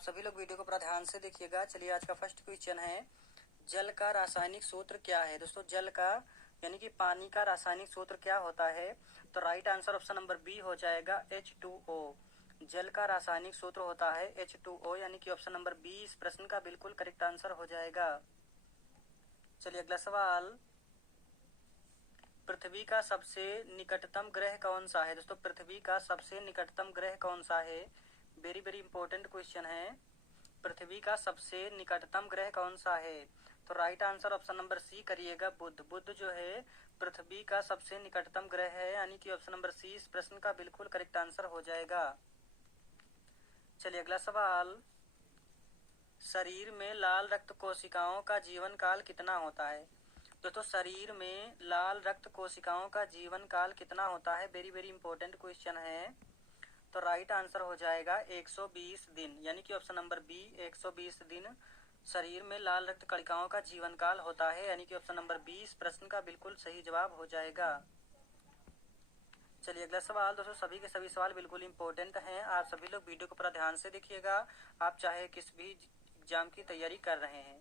सभी लोग वीडियो को पूरा ध्यान से देखिएगा। चलिए आज का फर्स्ट क्वेश्चन है, जल का रासायनिक सूत्र क्या है। दोस्तों जल का यानी कि पानी का रासायनिक सूत्र क्या होता है, तो right answer option number B हो जाएगा H2O। जल का रासायनिक सूत्र होता है H2O, यानी कि ऑप्शन नंबर बी इस प्रश्न का बिल्कुल करेक्ट आंसर हो जाएगा। चलिए अगला सवाल, पृथ्वी का सबसे निकटतम ग्रह कौन सा है। दोस्तों पृथ्वी का सबसे निकटतम ग्रह कौन सा है, वेरी वेरी इंपॉर्टेंट क्वेश्चन है। पृथ्वी का सबसे निकटतम ग्रह कौन सा है, तो right answer option number C करिएगा, बुध। बुध जो है पृथ्वी का सबसे निकटतम ग्रह है, यानी कि ऑप्शन नंबर सी इस प्रश्न का बिल्कुल करेक्ट आंसर हो जाएगा। चलिए अगला सवाल, शरीर में लाल रक्त कोशिकाओं का जीवन काल कितना होता है। दोस्तों शरीर में लाल रक्त कोशिकाओं का जीवन काल कितना होता है, वेरी वेरी इंपॉर्टेंट क्वेश्चन है। तो राइट आंसर हो जाएगा 120 दिन, यानी कि ऑप्शन नंबर बी 120 दिन शरीर में लाल रक्त कणिकाओं का जीवन काल होता है, यानी कि ऑप्शन नंबर बी इस प्रश्न का बिल्कुल सही जवाब हो जाएगा। चलिए अगला सवाल, दोस्तों सभी के सभी सवाल बिल्कुल इंपॉर्टेंट हैं। आप सभी लोग वीडियो को पूरा ध्यान से देखिएगा, आप चाहे किस भी एग्जाम की तैयारी कर रहे हैं।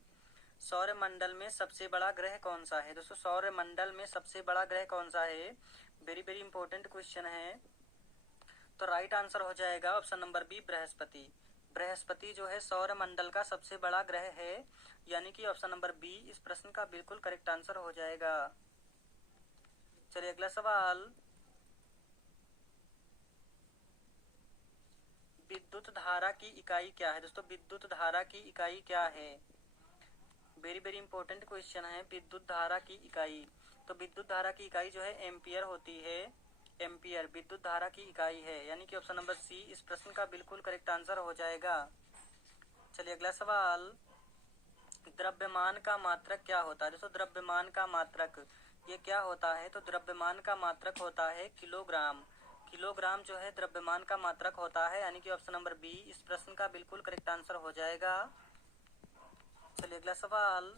सौर मंडल में सबसे बड़ा ग्रह कौन सा है। दोस्तों सौर मंडल में सबसे बड़ा ग्रह कौन सा है, वेरी वेरी इंपॉर्टेंट क्वेश्चन है। तो राइट आंसर हो जाएगा option number B Brihaspati. Brihaspati जो है सौर मंडल का सबसे बड़ा ग्रह है, यानी कि ऑप्शन नंबर बी इस प्रश्न का बिल्कुल करेक्ट आंसर हो जाएगा। चलिए अगला सवाल, विद्युत धारा की इकाई क्या है। दोस्तों विद्युत धारा की इकाई क्या है, वेरी वेरी इंपॉर्टेंट क्वेश्चन है। विद्युत धारा की इकाई, तो विद्युत धारा की इकाई जो है एम्पियर होती है। एम्पियर विद्युत धारा की इकाई है, यानी कि ऑप्शन नंबर सी इस प्रश्न का बिल्कुल करेक्ट आंसर हो जाएगा। चलिए अगला सवाल, द्रव्यमान का मात्रक क्या होता है। दोस्तों द्रव्यमान का मात्रक ये क्या होता है, तो द्रव्यमान का मात्रक होता है किलोग्राम। किलोग्राम जो है द्रव्यमान का मात्रक होता है, यानी कि ऑप्शन नंबर बी इस प्रश्न का बिल्कुल करेक्ट आंसर हो जाएगा। चलिए अगला सवाल,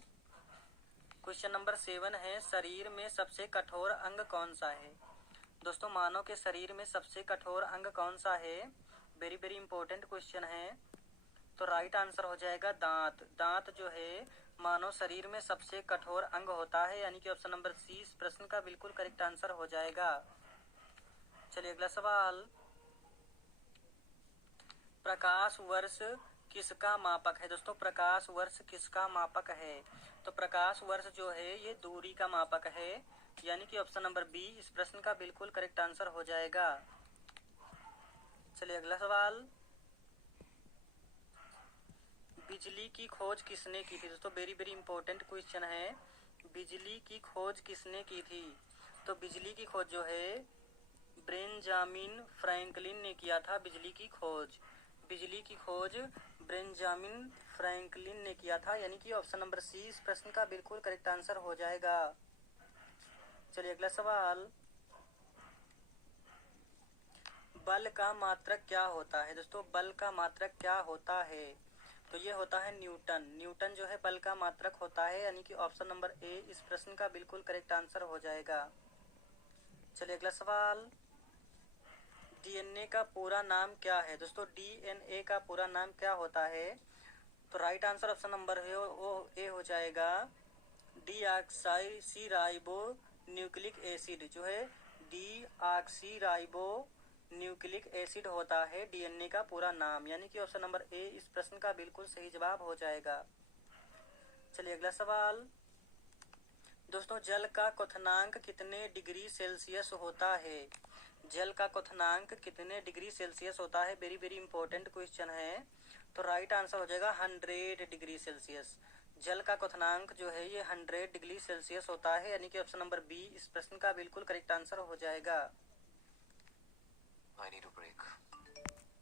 क्वेश्चन नंबर 7 है, शरीर में सबसे कठोर अंग कौन सा है। दोस्तों मानव के शरीर में सबसे कठोर अंग कौन सा है, वेरी वेरी इंपॉर्टेंट क्वेश्चन है। तो राइट आंसर हो जाएगा दांत। दांत जो है मानव शरीर में सबसे कठोर अंग होता है, यानी कि ऑप्शन नंबर सी इस प्रश्न का बिल्कुल करेक्ट आंसर हो जाएगा। चलिए अगला सवाल, प्रकाश वर्ष किसका मापक है। दोस्तों प्रकाश वर्ष किसका मापक है, तो प्रकाश वर्ष जो है ये दूरी का मापक है, यानी कि ऑप्शन नंबर बी इस प्रश्न का बिल्कुल करेक्ट आंसर हो जाएगा। चलिए अगला सवाल, बिजली की खोज किसने की थी। दोस्तों वेरी वेरी इंपॉर्टेंट क्वेश्चन है, बिजली की खोज किसने की थी। तो बिजली की खोज जो है बेंजामिन फ्रैंकलिन ने किया था। बिजली की खोज, बिजली की खोज बेंजामिन फ्रैंकलिन ने किया था, यानी कि ऑप्शन नंबर सी इस प्रश्न का बिल्कुल करेक्ट आंसर हो जाएगा। चलिए अगला सवाल, बल का मात्रक क्या होता है। दोस्तों बल का मात्रक क्या होता है, तो ये होता है न्यूटन। न्यूटन जो है बल का मात्रक होता है, यानी कि ऑप्शन नंबर ए इस प्रश्न का बिल्कुल करेक्ट आंसर हो जाएगा। चलिए अगला सवाल, डीएनए का पूरा नाम क्या है। दोस्तों डीएनए का पूरा नाम क्या होता है, तो राइट आंसर ऑप्शन नंबर है वो ए हो जाएगा, डीऑक्सीराइबो न्यूक्लिक एसिड। जो है डीऑक्सीराइबो न्यूक्लिक एसिड होता है डीएनए का पूरा नाम, यानी कि ऑप्शन नंबर ए इस प्रश्न का बिल्कुल सही जवाब हो जाएगा। चलिए अगला सवाल, दोस्तों जल का क्वथनांक कितने डिग्री सेल्सियस होता है। जल का क्वथनांक कितने डिग्री सेल्सियस होता है, वेरी वेरी इंपॉर्टेंट क्वेश्चन है। तो राइट आंसर हो जाएगा 100 डिग्री सेल्सियस। जल का क्वथनांक जो है ये 100 डिग्री सेल्सियस होता है, यानी कि ऑप्शन नंबर बी इस प्रश्न का बिल्कुल करेक्ट आंसर हो जाएगा। I need a break.